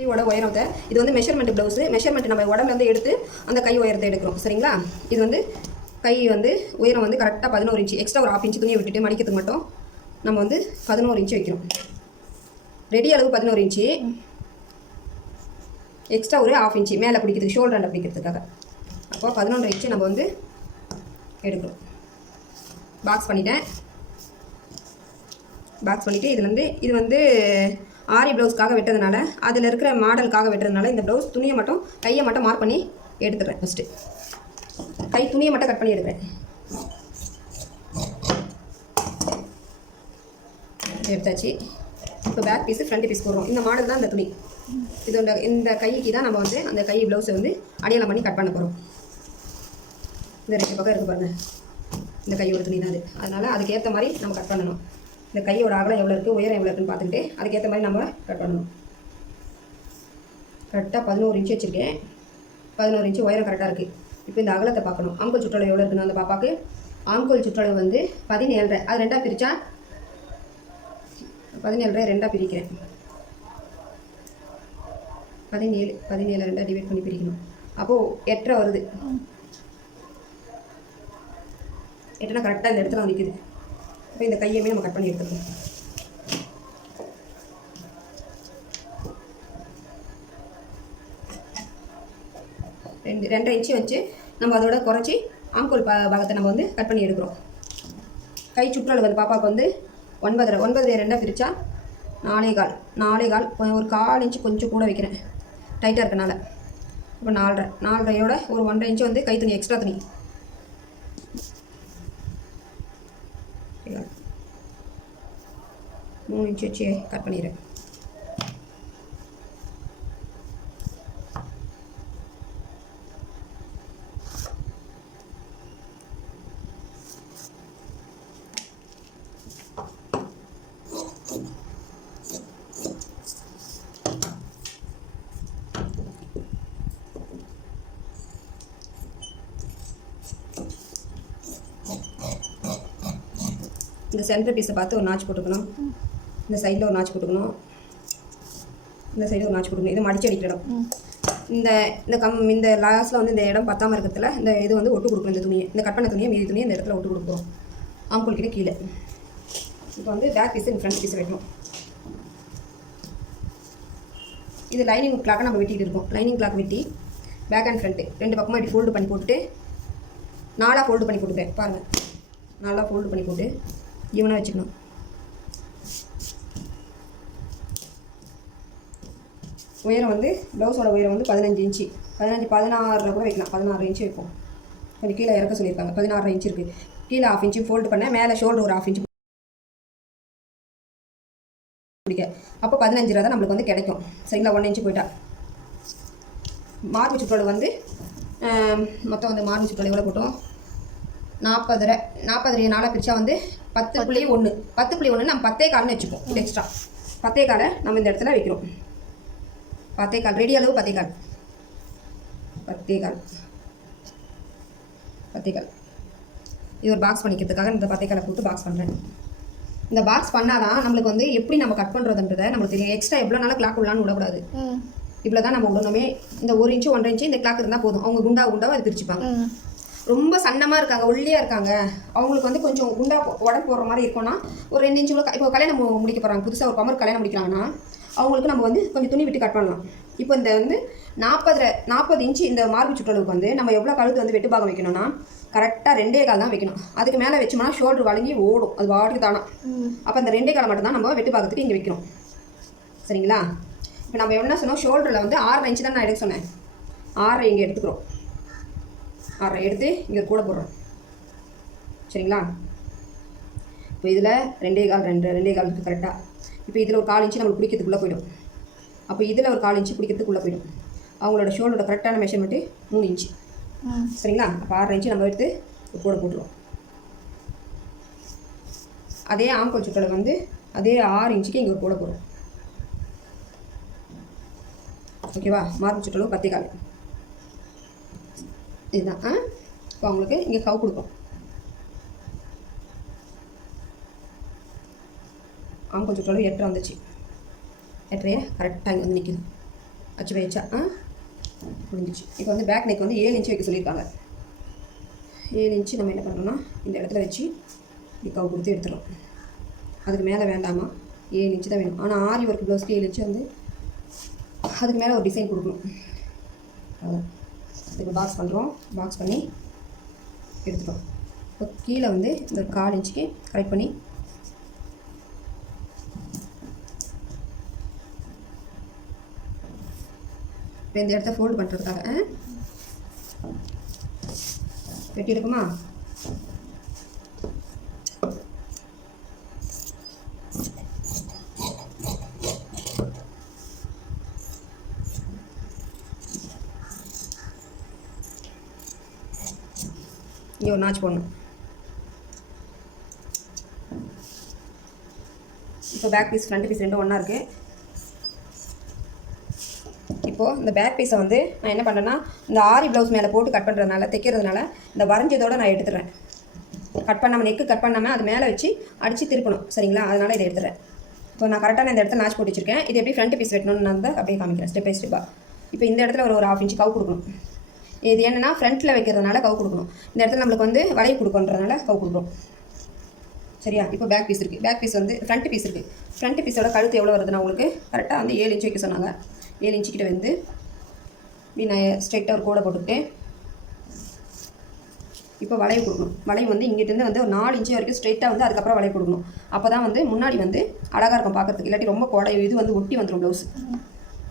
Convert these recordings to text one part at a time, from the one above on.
கையோட உயரத்தை இது வந்து மெஷர்மெண்ட் ப்ளவுஸு. மெஷர்மெண்ட் நம்ம உடம்புல வந்து எடுத்து அந்த கை உயரத்தை எடுக்கிறோம். சரிங்களா? இது வந்து கை வந்து உயரம் வந்து கரெக்டாக 11 இன்ச்சு. எக்ஸ்ட்ரா ஒரு 1/2 இன்ச்சு துணியை விட்டுட்டு மடிக்கிறதுக்கு மட்டும் நம்ம வந்து 11 இன்ச்சு வைக்கிறோம். ரெடி அளவு 11 இன்ச்சு, எக்ஸ்ட்ரா ஒரு 1/2 இன்ச்சு மேலே பிடிக்கிறதுக்கு, ஷோல்டரில் பிடிக்கிறதுக்காக. அப்போ 11 இன்ச்சு நம்ம வந்து எடுக்கிறோம். பாக்ஸ் பண்ணிவிட்டு இதுலேருந்து இது வந்து ஆரி ப்ளவுஸ்க்காக வெட்டதுனால, அதில் இருக்கிற மாடலுக்காக வெட்டுறதுனால இந்த ப்ளவுஸ் துணியை மட்டும் கையை மட்டும் மார்க் பண்ணி எடுத்துடுறேன். ஃபஸ்ட்டு கை துணியை மட்டும் கட் பண்ணி எடுக்கிறேன். எடுத்தாச்சு. இப்போ பேக் பீஸு ஃப்ரண்ட் பீஸ் போடுறோம். இந்த மாடல் தான் இந்த துணி. இதோட இந்த கைக்கு தான் நம்ம வந்து அந்த கை ப்ளவுஸை வந்து அடையாளம் பண்ணி கட் பண்ண போகிறோம். இந்த 2 பக்கம் இருக்குது பாருங்கள். இந்த கையோட துணி தான் அது. அதனால் அதுக்கேற்ற மாதிரி நம்ம கட் பண்ணணும். இந்த கையோட அகலம் எவ்வளோ இருக்குது, உயரம் எவ்வளோ இருக்குன்னு பார்த்துக்கிட்டு அதுக்கேற்ற மாதிரி நம்ம கட் பண்ணணும். கரெக்டாக 11 இன்ச்சு வச்சுருக்கேன். 11 இன்ச்சு உயரம் கரெக்டாக இருக்குது. இப்போ இந்த அகலத்தை பார்க்கணும். ஆம்கோல் சுற்றளவு எவ்வளோ இருக்குன்னு அந்த பாப்பாவுக்கு ஆம்கோல் சுற்றளவு வந்து 17.5. அது 2ஆக பிரித்தா 17.5 2ஆக பிரிக்கிறேன். 17 2ஆக டிவைட் பண்ணி பிரிக்கணும். அப்போது 8.5 வருது. 8னா கரெக்டாக இந்த இடத்துல நிற்குது. இப்போ இந்த கையுமே நம்ம கட் பண்ணி எடுத்துக்கணும். ரெண்டரை இன்ச்சு வச்சு நம்ம அதோட குறைச்சி ஆம்கோல் பாகத்தை நம்ம வந்து கட் பண்ணி எடுக்கிறோம். கை சுற்றளவு வந்து பாப்பாவுக்கு வந்து 9.5 2ஆக பிரித்தா 4.25 ஒரு 1/4 இன்ச்சு கொஞ்சம் கூட வைக்கிறேன் டைட்டாக இருக்கனால. இப்போ 4.5யோட ஒரு 1.5 இன்ச்சு வந்து கை துணி எக்ஸ்ட்ரா துணி 3 இன்ச்சு வச்சு கட் பண்ணிடுறேன். இந்த சென்டர் பீஸை பார்த்து ஒரு நாச்சு போட்டுக்கணும். இந்த சைடில் ஒரு நாச்சு போட்டுக்கணும். இந்த சைடு ஒரு நாச்சு போட்டுக்கணும். இது மடிச்சு அடிக்கிற இடம். இந்த லாஸ்ட்டில் வந்து இந்த இடம் பத்தாமல் இருக்கிறதுல இந்த இது வந்து ஒட்டு கொடுக்கணும். இந்த துணியை, இந்த கட் பண்ண துணியை, மீதி துணியை இந்த இடத்துல ஒட்டு கொடுக்குறோம். ஆம்கோல் கிட்ட கீழே. இப்போ வந்து பேக் பீஸு ஃப்ரண்ட் பீஸை வைக்கணும். இது லைனிங் கிளாக்கை நம்ம வெட்டிகிட்டு இருக்கோம். லைனிங் கிளாக் வெட்டி பேக் அண்ட் ஃப்ரண்ட்டு 2 பக்கமாக இப்படி ஃபோல்டு பண்ணி போட்டுட்டு 4ஆக ஃபோல்டு பண்ணி போட்டுப்பேன். பாருங்கள், 4ஆக ஃபோல்டு பண்ணி போட்டு ஈவனாக வச்சுக்கணும். உயரம் வந்து ப்ளவுஸோட உயரம் வந்து 15 இன்ச்சு. 16 கூட வைக்கலாம். 16 இன்ச்சு வைப்போம். கொஞ்சம் கீழே இறக்க சொல்லியிருக்காங்க. 16 இன்ச்சு இருக்குது. கீழே 1/2 இன்ச்சு ஃபோல்டு பண்ண, மேலே ஷோல்டர் ஒரு 1/2 இன்ச்சு பிடிக்க. அப்போ 15 தான் நம்மளுக்கு வந்து கிடைக்கும். சரிங்களா? 1 இன்ச்சு போயிட்டா. மார்பு சுற்றளவு வந்து மொத்தம் வந்து மார்பு சுற்றளவு எவ்வளோ போட்டோம்? 40 4ஆக பிரித்தா வந்து 10.1. 10.1 நம்ம 10.25 வச்சுப்போம். இது எக்ஸ்ட்ரா 10.25 நம்ம இந்த இடத்துல வைக்கிறோம். 10.25 ரெடி அளவு 10.25 இது ஒரு பாக்ஸ் பண்ணிக்கிறதுக்காக இந்த 10.25 போட்டு பாக்ஸ் பண்ணுறேன். இந்த பாக்ஸ் பண்ணால் தான் நம்மளுக்கு வந்து எப்படி நம்ம கட் பண்ணுறதுன்றதை நம்மளுக்கு தெரியும். எக்ஸ்ட்ரா எவ்வளோ நாளும் கிளாக் உள்ளான்னு விடக்கூடாது. இவ்வளோ தான் நம்ம விடணுமே. இந்த 1 இன்ச்சு 1.5 இன்ச்சு இந்த கிளாக் இருந்தால் போதும். அவங்க குண்டாக அது பிரிச்சுப்பாங்க. ரொம்ப சன்னமாக இருக்காங்க, ஒல்லியாக இருக்காங்க, அவங்களுக்கு வந்து கொஞ்சம் குண்டா உடம்பு போடுற மாதிரி இருக்கும்னா ஒரு 2 இன்ச்சு கூட. இப்போ கல்யாணம் முடிக்க போகிறாங்க, புதுசாக ஒரு கமர் கல்யாணம் முடிக்கிறாங்கன்னா அவங்களுக்கு நம்ம வந்து கொஞ்சம் துணி விட்டு கட் பண்ணலாம். இப்போ இந்த வந்து 40 இன்ச்சு இந்த மார்பு சுற்றளவுக்கு வந்து நம்ம எவ்வளோ கழுத்து வந்து வெட்டு பாகம் வைக்கணும்னா கரெக்டாக 2.25 தான் வைக்கணும். அதுக்கு மேலே வச்சோம்னா ஷோல்டர் வழங்கி ஓடும், அது வாட்டுக்கு தானா. அப்போ அந்த 2.25 மட்டும் தான் நம்ம வெட்டு பாகத்துக்கு இங்கே வைக்கணும். சரிங்களா? இப்போ நம்ம என்ன சொன்னோம், ஷோல்டரில் வந்து 6 இன்ச்சு தான் நான் எடுக்க சொன்னேன். 6 இங்கே எடுத்துக்கிறோம். 6 எடுத்து இங்கே கூட போடுறோம். சரிங்களா? இப்போ இதில் 2.25 இருக்குது கரெக்டாக. இப்போ இதில் ஒரு 1/4 இன்ச்சு நம்மளுக்கு பிடிக்கிறதுக்குள்ளே போய்டும். அப்போ இதில் ஒரு 1/4 இன்ச்சு பிடிக்கிறதுக்குள்ளே போய்டும். அவங்களோட ஷோல்டரோட கரெக்டான மெஷர்மெண்ட்டு 3 இன்ச்சு. சரிங்களா? அப்போ 6 இன்ச்சு நம்ம எடுத்து கூட போட்டுருவோம். அதே ஆம்கோல் சுற்றளவு வந்து அதே 6 இன்ச்சுக்கு இங்கே ஒரு கூட போடுறோம். ஓகேவா? மார்பு சுற்றளவு 10.25 இதுதான். இப்போ அவங்களுக்கு இங்கே கவு கொடுக்கும். ஆம்கோல் சுற்றளவு 8 வந்துச்சு. 8 கரெக்டாக இங்கே வந்து நிற்கிது. அச்சு வச்சா முடிஞ்சிச்சு. இப்போ வந்து பேக் நெக் வந்து 7 இன்ச்சு வைக்க சொல்லியிருக்காங்க. 7 இன்ச்சு நம்ம என்ன பண்ணுறோம்னா இந்த இடத்துல வச்சு இப்படி கவு கொடுத்து எடுத்துடும். அதுக்கு மேலே வேண்டாமா, 7 இன்ச்சு தான் வேணும். ஆனால் ஆரி ஒர்க் ப்ளவுஸ்க்கு 7 இன்ச்சு வந்து அதுக்கு மேலே ஒரு டிசைன் கொடுக்கணும். அதான் இப்போ பாக்ஸ் பண்ணுறோம். பாக்ஸ் பண்ணி எடுத்துட்டோம். இப்போ கீழே வந்து இந்த 1/4 இன்ச்சுக்கு கரெக்ட் பண்ணி இப்போ இந்த இடத்த ஃபோல்டு பண்ணுறதுக்காக வெட்டி எடுக்குமா. இங்கே ஒரு நாச்சு போடணும். இப்போ பேக் பீஸ் ஃப்ரண்ட் பீஸ் ரெண்டும் ஒன்றா இருக்குது. இப்போது இந்த பேக் பீஸை வந்து நான் என்ன பண்ணுறேன்னா இந்த ஆரி ப்ளவுஸ் மேலே போட்டு கட் பண்ணுறதுனால தைக்கிறதுனால இந்த வரைஞ்சதோடு நான் எடுத்துடுறேன். கட் பண்ணாமல் நெக்கு கட் பண்ணாமல் அது மேலே வச்சு அடித்து திருப்பணும். சரிங்களா, அதனால் இதை எடுத்துடுறேன். இப்போ நான் கரெக்டான இந்த இடத்துல நாச்சு போட்டு வச்சுருக்கேன். இது எப்படி ஃப்ரண்ட் பீஸ் வெட்டணும்னு நான் தான் அப்படியே காமிக்கிறேன் ஸ்டெப் பை ஸ்டெப்பாக. இப்போ இந்த இடத்துல ஒரு 1/2 இன்ச்சு கவு கொடுக்கணும். இது என்னென்னா ஃப்ரண்ட்டில் வைக்கிறதுனால கவு கொடுக்கணும். இந்த இடத்துல நம்மளுக்கு வந்து வளைவு கொடுக்கன்றதுனால கவு கொடுக்கணும். சரியா, இப்போ பேக் பீஸ் இருக்குது. பேக் பீஸ் வந்து ஃப்ரண்ட் பீஸ் இருக்குது. ஃப்ரண்ட் பீஸோட கழுத்து எவ்வளோ வருதுன்னா உங்களுக்கு கரெக்டாக வந்து 7 இன்ச்சு வைக்க சொன்னாங்க. 7 இன்ச்சு கிட்ட வந்து நான் ஸ்ட்ரைட்டாக ஒரு கோடை போட்டுக்கிட்டு இப்போ வளைவு கொடுக்கணும். வளைவு வந்து இங்கிட்டேருந்து வந்து ஒரு 4 இன்ச்சு வரைக்கும் ஸ்ட்ரைட்டாக வந்து அதுக்கப்புறம் வளைவு கொடுக்கணும். அப்போ தான் வந்து முன்னாடி வந்து அழகாக இருக்கும் பார்க்குறதுக்கு. இல்லாட்டி ரொம்ப கோடை இது வந்து ஒட்டி வந்துடும் ப்ளவுஸ்.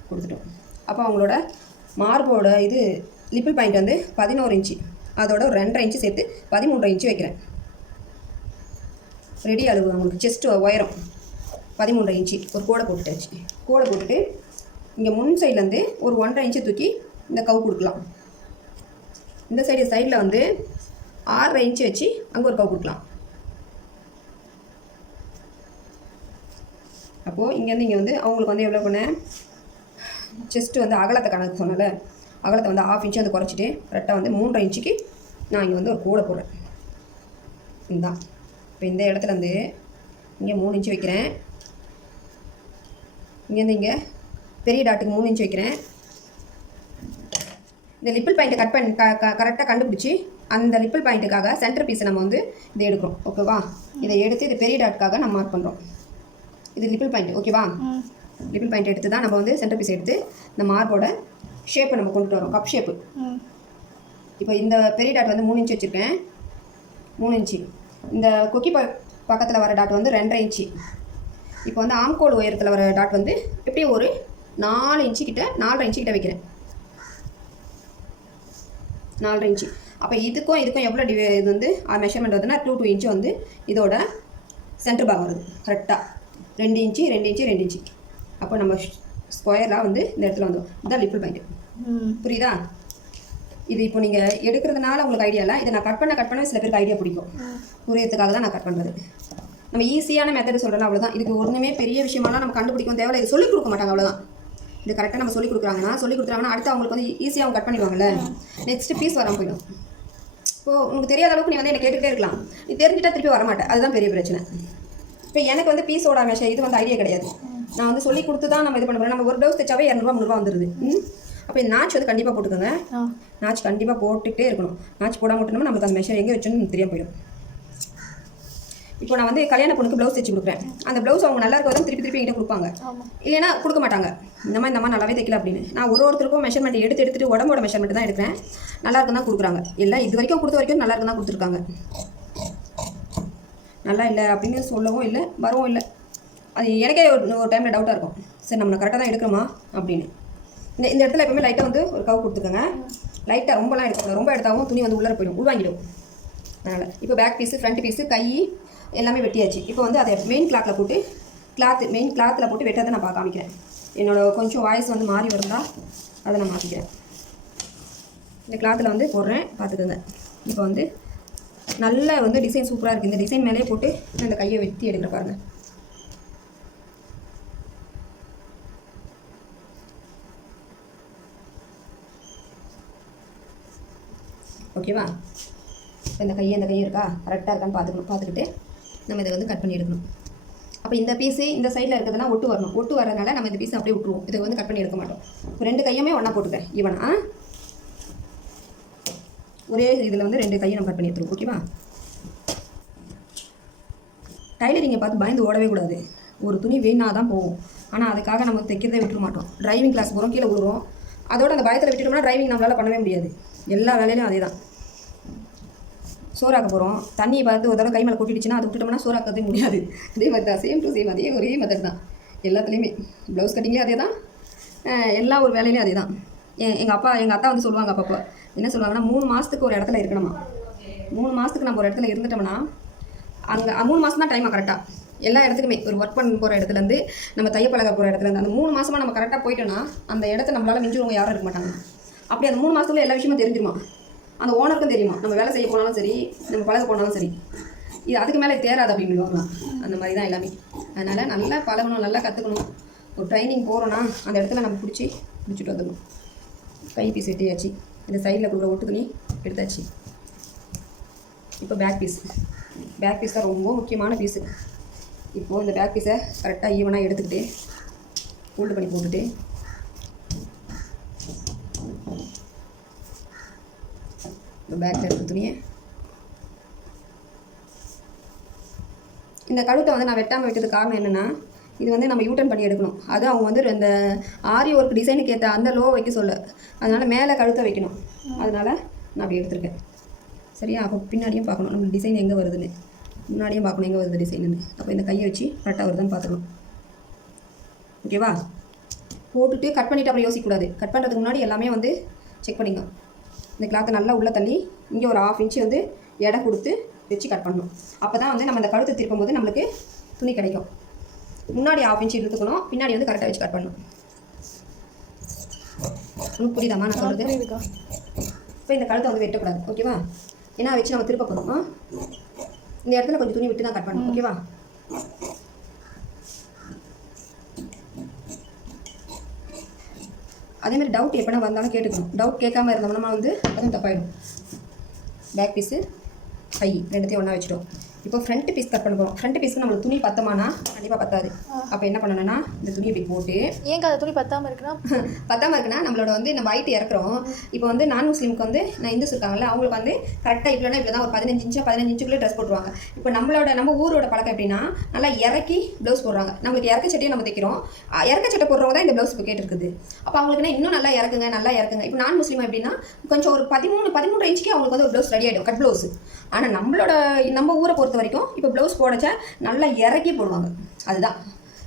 கொடுத்துட்டோம். அப்போ அவங்களோட மார்போட இது லிப்பிள் பாயிண்ட் வந்து 11 இன்ச்சு, அதோட ஒரு 2.5 இன்ச்சு சேர்த்து 13.5 இன்ச்சு வைக்கிறேன். ரெடி அளவு அவங்களுக்கு செஸ்ட் உயரம் 13.5 இன்ச்சு ஒரு கோடை போட்டுட்டாச்சு. கோடை போட்டுட்டு இங்கே முன் சைட்லேருந்து ஒரு 1.5 இன்ச்சு தூக்கி இந்த கவு கொடுக்கலாம். இந்த சைடில் வந்து 6.5 இன்ச்சு வச்சு அங்கே ஒரு கவு கொடுக்கலாம். அப்போது இங்கேருந்து இங்கே வந்து அவங்களுக்கு வந்து எவ்வளோ பண்ணேன், செஸ்ட்டு வந்து அகலத்தை கணக்கு சொன்னால அகலத்தை வந்து 1/2 இன்ச்சு வந்து குறைச்சிட்டு கரெக்டாக வந்து 3.5 இன்ச்சுக்கு நான் இங்கே வந்து ஒரு கோடை போடுறேன். இதுதான். இப்போ இந்த இடத்துல வந்து இங்கே 3 இன்ச்சு வைக்கிறேன். இங்கேருந்து இங்கே பெரிய டாட்டுக்கு 3 இன்ச்சு வைக்கிறேன். இந்த லிப்பிள் பாயிண்ட்டை கட் பண்ணி கரெக்டாக கண்டுபிடிச்சி அந்த லிப்பிள் பாயிண்ட்டுக்காக சென்டர் பீஸை நம்ம வந்து இதை எடுக்கிறோம். ஓகேவா, இதை எடுத்து இது பெரிய டாட்டுக்காக நம்ம மார்க் பண்ணுறோம். இது லிப்பிள் பாயிண்ட். ஓகேவா, லிப்பிள் பாயிண்ட் எடுத்து தான் நம்ம வந்து சென்டர் பீஸ் எடுத்து இந்த மார்போட ஷேப்பை நம்ம கொண்டுட்டு வரோம், கப் ஷேப்பு. இப்போ இந்த பெரிய டாட் வந்து 3 இன்ச்சு வச்சுருக்கேன். 3 இன்ச்சு. இந்த கொக்கி பக்கத்தில் வர டாட் வந்து 2.5 இன்ச்சு. இப்போ வந்து ஆம்கோல் உயரத்தில் வர டாட் வந்து எப்படி ஒரு 4 இன்ச்சு கிட்ட 4.5 இன்ச்சு கிட்ட வைக்கிறேன். 4.5 இன்ச்சு. அப்போ இதுக்கும் எவ்வளோ இது வந்து மெஷர்மெண்ட் வருதுன்னா 2 இன்ச்சு வந்து இதோட சென்டர் பாகம் வருது கரெக்டாக. 2 இன்ச்சு 2 இன்ச்சு 2 இன்ச்சு. அப்போ நம்ம ஸ்கொயராக வந்து இந்த இடத்துல வந்துடும். இதுதான் லிப்பிள் பாயிண்ட். புரியுதா? இது இப்போ நீங்கள் எடுக்கிறதுனால உங்களுக்கு ஐடியா இல்லை. இதை நான் கட் பண்ண சில பேருக்கு ஐடியா பிடிக்கும். புரியறதுக்காக தான் நான் கட் பண்ணுறது. நம்ம ஈஸியான மெத்தடு சொல்கிறேன், அவ்வளோதான். இதுக்கு ஒன்றுமே பெரிய விஷயமாலாம் நம்ம கண்டுபிடிக்கும் தேவையில்லை. இது சொல்லிக் கொடுக்க மாட்டாங்க, அவ்வளோதான். இது கரெக்டாக நம்ம சொல்லிக் கொடுக்குறாங்கன்னா அடுத்து அவங்களுக்கு வந்து ஈஸியாக அவங்க கட் பண்ணிடுவாங்கல்ல. நெக்ஸ்ட் பீஸ் வராமல் போயிடும். இப்போது உங்களுக்கு தெரியாத அளவுக்கு நீ வந்து என்னை கேட்டுகிட்டே இருக்கலாம். நீ தெரிஞ்சுட்டா திருப்பி வரமாட்டேன். அதுதான் பெரிய பிரச்சனை. இப்போ எனக்கு வந்து பீஸோட இது வந்து ஐடியா கிடையாது. நான் வந்து சொல்லி கொடுத்து தான் நம்ம இது பண்ண போகிறோம். நம்ம ஒரு ப்ளவுஸ் தைச்சாவே 200 300 வந்துடுது. அப்போ இந்த நாச்சு வந்து கண்டிப்பாக போட்டுக்கோங்க. நாச்சு கண்டிப்பாக போட்டுக்கிட்டே இருக்கணும். நாச்சு போடாமல் விட்டோம்னா நம்மளுக்கு அந்த மெஷர் எங்கே வச்சோன்னு தெரியாமல் போயிடும். இப்போ நான் வந்து கல்யாண பொண்ணுக்கு ப்ளவுஸ் தைச்சு கொடுக்குறேன். அந்த ப்ளவுஸ் அவங்க நல்லா இருக்கிறதும் திருப்பி என்கிட்ட கொடுப்பாங்க. இல்லைன்னா கொடுக்க மாட்டாங்க. இந்த மாதிரி நல்லாவே தைக்கல அப்படின்னு. நான் ஒருத்தருக்கும் மெஷர்மெண்ட் எடுத்துட்டு உடம்போட மெஷர்மெண்ட் தான் எடுக்கிறேன். நல்லா இருக்குன்னு தான் கொடுக்குறாங்க. எல்லாம் இது வரைக்கும் கொடுத்த வரைக்கும் நல்லா இருக்குன்னு தான் கொடுத்துருக்காங்க. நல்லா இல்லை அப்படின்னு சொல்லவும் இல்லை, வரவும் இல்லை. அது எனக்கே ஒரு டைமில் டவுட்டாக இருக்கும். சரி நம்ம கரெக்டாக தான் எடுக்கிறோமா அப்படின்னு. இந்த இடத்துல எப்பவுமே லைட்டாக வந்து ஒரு கவு கொடுத்துக்கோங்க. லைட்டாக ரொம்பலாம் எடுத்துக்கணும். ரொம்ப எடுத்தாலும் துணி வந்து உள்ளே போயிடும், உள்வாங்கிடும். அதனால் இப்போ பேக் பீஸு ஃப்ரண்ட் பீஸு கை எல்லாமே வெட்டியாச்சு. இப்போ வந்து அதை மெயின் கிளாத்தில் போட்டு வெட்டதை நான் காமிக்கிறேன். என்னோட கொஞ்சம் வாய்ஸ் வந்து மாறி வருந்தா அதை நான் மாற்றிக்கிறேன். இந்த கிளாத்தில் வந்து போடுறேன், பார்த்துக்கோங்க. இப்போ வந்து நல்ல வந்து டிசைன் சூப்பராக இருக்குது. இந்த டிசைன் மேலே போட்டு நான் இந்த கையை வெட்டி எடுக்கிற பாருங்கள். ஓகேவா, இந்த கையை இருக்கா கரெக்டாக இருக்கான்னு பார்த்துக்கிட்டு நம்ம இதை வந்து கட் பண்ணி எடுக்கணும். அப்போ இந்த பீஸு இந்த சைடில் இருக்கிறதுனா ஒட்டு வரணும். ஒட்டு வரதுனால நம்ம இந்த பீஸை அப்படியே விட்டுருவோம். இதை வந்து கட் பண்ணி எடுக்க மாட்டோம். 2 கையுமே ஒன்றா போட்டுக்கிறேன் ஈவனா. ஒரே இதில் வந்து 2 கையை நம்ம கட் பண்ணி எடுத்துருவோம். ஓகேவா? டைலரிங்கை பார்த்து பயந்து ஓடவே கூடாது. ஒரு துணி வீணாக தான் போகும். ஆனால் அதுக்காக நம்ம தைக்கிறதே விட்டுற மாட்டோம். டிரைவிங் கிளாஸ் போகிறோம், கீழே விழுறோம். அதோட அந்த பயத்தில் விட்டுட்டோம்னா டிரைவிங் நம்மளால் பண்ணவே முடியாது. எல்லா வேலையிலையும் அதே தான். சோறாக்க போகிறோம், தண்ணியை பார்த்து ஒரு தடவை கை மேலே கொட்டிடுச்சுன்னா அது விட்டுட்டோம்னா சோறாக்கவே முடியாது. அதே மாதிரி தான், சேம் டு சேம், அதே ஒரே மெத்தட் தான் எல்லாத்துலேயுமே. ப்ளவுஸ் கட்டிங்லேயும் அதே தான், எல்லா ஒரு வேலையிலையும் அதே தான். எங்கள் அத்தா வந்து சொல்லுவாங்க அப்பப்போ, என்ன சொல்லுவாங்கன்னா 3 மாதத்துக்கு ஒரு இடத்துல இருக்கணுமா. 3 மாதத்துக்கு நம்ம ஒரு இடத்துல இருந்துட்டோம்னா அங்கே 3 மாதம் தான் டைமாக கரெக்டாக எல்லா இடத்துக்குமே. ஒரு ஒர்க் பண்ண போகிற இடத்துலேருந்து நம்ம தையப்பழக போகிற இடத்துலேருந்து அந்த 3 மாதமாக நம்ம கரெக்டாக போயிட்டோன்னா அந்த இடத்த நம்மளால் மிஞ்சுறவங்க யாரும் இருக்க மாட்டாங்க. அப்படி அந்த 3 மாதத்துல எல்லா விஷயமும் தெரிஞ்சிருமா, அந்த ஓனருக்கும் தெரியுமா. நம்ம வேலை செய்ய போனாலும் சரி, நம்ம பழக போனாலும் சரி, இது அதுக்கு மேலே தேராது அப்படின்னு அந்த மாதிரி தான் எல்லாமே. அதனால் நல்லா பழகணும், நல்லா கற்றுக்கணும். ஒரு ட்ரைனிங் போகிறோன்னா அந்த இடத்துல நம்ம பிடிச்சிட்டு வந்துடணும். கை பீஸ் வெட்டியாச்சு, இந்த சைடில் கொடுக்குற ஒட்டு துணி எடுத்தாச்சு. இப்போ பேக் பீஸ் தான் ரொம்ப முக்கியமான பீஸு. இப்போது இந்த பேக் பீஸை கரெக்டாக ஈவனாக எடுத்துக்கிட்டு ஃபோல்டு பண்ணி போட்டுட்டு இந்த பேக்கில் இருக்கிற துணியை இந்த கழுத்தை வந்து நான் வெட்டாமல் விட்டதுக்கு காரணம் என்னென்னா, இது வந்து நம்ம யூட்டன் பண்ணி எடுக்கணும். அது அவங்க வந்து இந்த ஆரி ஒர்க் டிசைனுக்கு ஏற்ற அந்த லோ வைக்க சொல்ல, அதனால் மேலே கழுத்தை வைக்கணும். அதனால் நான் அப்படி எடுத்திருக்கேன். சரியா? அப்போ பின்னாடியும் பார்க்கணும் நம்ம டிசைன் எங்கே வருதுன்னு, முன்னாடியும் பார்க்கணும் எங்கே வருது டிசைனுன்னு. அப்போ இந்த கையை வச்சு கரெக்டாக வருதுன்னு பார்த்துக்கணும். ஓகேவா? போட்டுட்டு கட் பண்ணிவிட்டு அப்புறம் யோசிக்கக்கூடாது. கட் பண்ணுறதுக்கு முன்னாடி எல்லாமே வந்து செக் பண்ணிங்க. இந்த கிளாத்தை நல்லா உள்ளே தள்ளி இங்கே ஒரு 1/2 இன்ச்சு வந்து எடை கொடுத்து வச்சு கட் பண்ணணும். அப்போ தான் வந்து நம்ம இந்த கழுத்தை திருப்பும் போது நம்மளுக்கு துணி கிடைக்கும். முன்னாடி 1/2 இன்ச்சு எடுத்துக்கணும், பின்னாடி வந்து கரெக்டாக வச்சு கட் பண்ணணும். உங்களுக்கு புரியுதாம்மா நான் சொல்கிறது? இப்போ இந்த கழுத்தை வந்து வெட்டக்கூடாது. ஓகேவா? ஏன்னா வச்சு நம்ம திருப்ப போகிறோம். இந்த இடத்துல கொஞ்சம் துணி விட்டு தான் கட் பண்ணணும். ஓகேவா? அதேமாதிரி டவுட் எப்போனா வந்தாலும் கேட்டுக்கணும். டவுட் கேட்காம இருந்தோம்னா வந்து அதுவும் தப்பாயிடும். பேக் பீஸு கை ரெண்டுத்தையும் ஒன்றா வச்சுட்டோம். இப்போ ஃப்ரண்ட் பீஸ் கட் பண்ண போகிறோம். ஃப்ரண்ட் பீஸ்க்கு நம்மளுக்கு துணி பத்தமானா கண்டிப்பாக பத்தாது. அப்போ என்ன பண்ணணும்னா இந்த துணி இப்படி போட்டு, ஏங்க அந்த துணி பத்தாமல் இருக்குன்னா நம்மளோட வந்து நம்ம ஹைட் இறக்குறோம். இப்போ வந்து நான் முஸ்லீமுக்கு வந்து நான் இந்துஸ் இருக்காங்கல்ல, அவங்களுக்கு வந்து கரெக்டாக இவ்வளோனா இப்படி தான் ஒரு 15 இன்ச்சுக்குள்ளே ட்ரெஸ் போட்டுருவாங்க. இப்போ நம்ம ஊரோட பழக்கம் எப்படின்னா நல்லா இறக்கி ப்ளவுஸ் போடுறாங்க. நம்மளுக்கு இறக்க சட்டையும் நம்ம தைக்கிறோம். இறக்க சட்டை போடுறவங்க தான் இந்த ப்ளவுஸ் இப்போ கேட்டுருக்குது. அப்போ அவங்களுக்குன்னா இன்னும் நல்லா இறக்குங்க. இப்போ நான் முஸ்லீம் எப்படின்னா கொஞ்சம் ஒரு 13 இன்ச்சுக்கே அவங்களுக்கு வந்து ஒரு ப்ளவுஸ் ரெடி ஆகிடும், கட் ப்ளவுஸ். ஆனால் நம்ம ஊரை பொறுத்த வரைக்கும் இப்போ ப்ளவுஸ் போடச்சா நல்லா இறக்கி போடுவாங்க. அதுதான்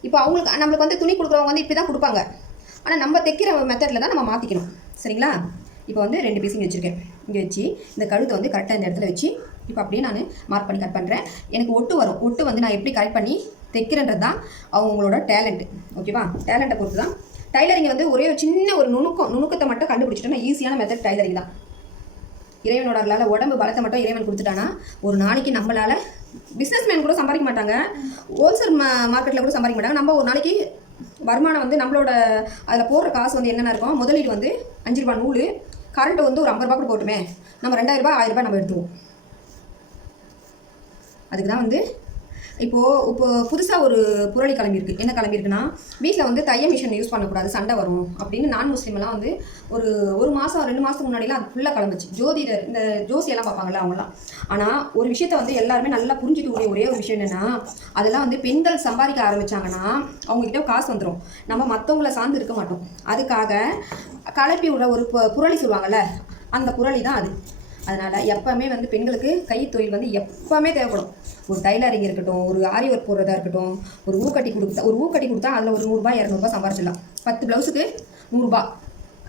இப்போ நம்மளுக்கு வந்து துணி கொடுக்குறவங்க வந்து இப்படி தான் கொடுப்பாங்க. ஆனால் நம்ம தைக்கிற மெத்தடில் தான் நம்ம மாற்றிக்கணும். சரிங்களா? இப்போ வந்து 2 பீஸ் இங்கே வச்சுருக்கேன். இங்கே வச்சு இந்த கழுத்தை வந்து கரெக்டாக இந்த இடத்துல வச்சு இப்போ அப்படியே நான் மார்க் பண்ணி கட் பண்ணுறேன். எனக்கு ஒட்டு வரும். ஒட்டு வந்து நான் எப்படி கரெக்ட் பண்ணி தைக்கிறேன்றது தான் அவங்களோட டேலண்ட்டு. ஓகேவா? டேலண்ட்டை பொறுத்து தான் டைலரிங் வந்து ஒரே ஒரு சின்ன ஒரு நுணுக்கத்தை மட்டும் கண்டுபிடிச்சிட்டோம்னா ஈஸியான மெத்தட் டைலரிங் தான். இறைவனோட அருளால் உடம்பு பலத்தை மட்டும் இறைவன் கொடுத்துட்டானா ஒரு நாளைக்கு நம்மளால் பிஸ்னஸ் மேன் கூட சம்பாதிக்க மாட்டாங்க, ஹோல்சேல் மார்க்கெட்டில் கூட சம்பாதிக்க மாட்டாங்க. நம்ம ஒரு நாளைக்கு வருமானம் வந்து நம்மளோட அதில் போடுற காசு வந்து என்னென்ன இருக்கும், முதலீடு வந்து 5 ரூபா நூல், கரண்ட்டு வந்து ஒரு 50 ரூபா கூட போட்டுமே, நம்ம 2000 ரூபா 1000 ரூபாய் நம்ம எடுத்துவோம். அதுக்கு தான் வந்து இப்போ புதுசாக ஒரு புரளி கிளம்பியிருக்கு. என்ன கிளம்பியிருக்குன்னா, வீட்டில் வந்து தைய மிஷின் யூஸ் பண்ணக்கூடாது, சண்டை வரும் அப்படின்னு நான் முஸ்லீம்லாம் வந்து ஒரு மாதம் 2 மாதத்துக்கு முன்னாடிலாம் அது ஃபுல்லாக கிளம்பிச்சு. ஜோதிடர் இந்த ஜோசியெல்லாம் பார்ப்பாங்கல்ல அவங்களாம். ஆனால் ஒரு விஷயத்த வந்து எல்லாருமே நல்லா புரிஞ்சிக்கக்கூடிய ஒரே ஒரு விஷயம் என்னென்னா, அதெல்லாம் வந்து பெண்கள் சம்பாதிக்க ஆரம்பித்தாங்கன்னா அவங்ககிட்ட காசு வந்துடும். நம்ம மற்றவங்கள சார்ந்து இருக்க மாட்டோம். அதுக்காக கலப்பி விட ஒரு புரளி சொல்லுவாங்கள்ல, அந்த புரளி தான் அது. அதனால் எப்போவுமே வந்து பெண்களுக்கு கைத்தொழில் வந்து எப்போவுமே தேவைப்படும். ஒரு டைலரிங் இருக்கட்டும், ஒரு ஆரி ஒர்க் போடுறதா இருக்கட்டும், ஒரு ஊக்கட்டி கொடுத்தா அதில் ஒரு 100 ரூபாய் 200 ரூபாய் சம்பாரிச்சிடலாம். 10 ப்ளவுஸுக்கு 100 ரூபாய்.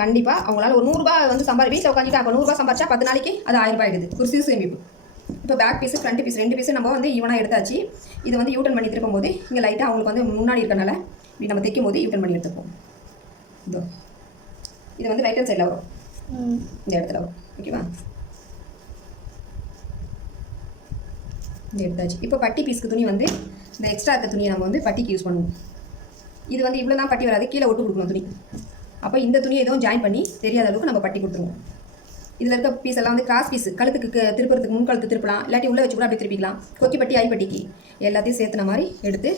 கண்டிப்பாக அவங்களால ஒரு 100 ரூபாய் வந்து வீட்டில் உட்காந்துட்டு அப்போ 100 ரூபாய் சம்பாரிச்சா 10 நாளைக்கு அது 1000 ரூபாய் ஆகிடுது. ஒரு சிறு சேமிப்பு. இப்போ back piece front piece 2 piece நம்ம வந்து ஈவனாக எடுத்தாச்சு. இது வந்து யூட்டன் பண்ணி திருப்பும் போது இங்கே லைட்டாக அவங்களுக்கு வந்து முன்னாடி இருக்கனால இப்படி நம்ம தைக்கும் போது யூட்டன் பண்ணி எடுத்துப்போம். இது வந்து ரைட் ஹேண்ட் சைடில் வரும், இந்த இடத்துல வரும். ஓகேவா? எடுத்தாச்சு. இப்போ பட்டி பீஸ்க்கு துணி வந்து இந்த எக்ஸ்ட்ரா இருக்க துணியை நம்ம வந்து பட்டிக்கு யூஸ் பண்ணுவோம். இது வந்து இவ்வளோ தான் பட்டி வராது, கீழே ஒட்டு கொடுக்கணும் துணி. அப்போ இந்த துணியை எதுவும் ஜாயின் பண்ணி தெரியாத அளவுக்கு நம்ம பட்டி கொடுத்துருவோம். இதில் இருக்க பீஸ் எல்லாம் வந்து கிராஸ் பீஸ், கழுத்துக்கு திருப்புறதுக்கு முன் கழுத்து திருப்பலாம், இல்லாட்டி உள்ளே வச்சு கூட அப்படி திருப்பிக்கலாம். கொக்கி பட்டி ஐப்பட்டிக்கு எல்லாத்தையும் சேர்த்துன மாதிரி எடுத்து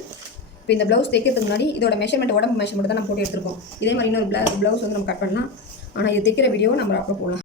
இப்போ இந்த ப்ளவுஸ் தைக்கிறதுக்கு முன்னாடி இதோட மெஷர்மெண்ட் உடம்பு மெஷர்மெண்ட் தான் நம்ம போட்டு எடுத்துருக்கோம். இதே மாதிரி இன்னொரு ப்ளவுஸ் வந்து நம்ம கட் பண்ணலாம். ஆனால் இது தைக்கிற வீடியோ நம்ம அப்புறம் போடலாம்.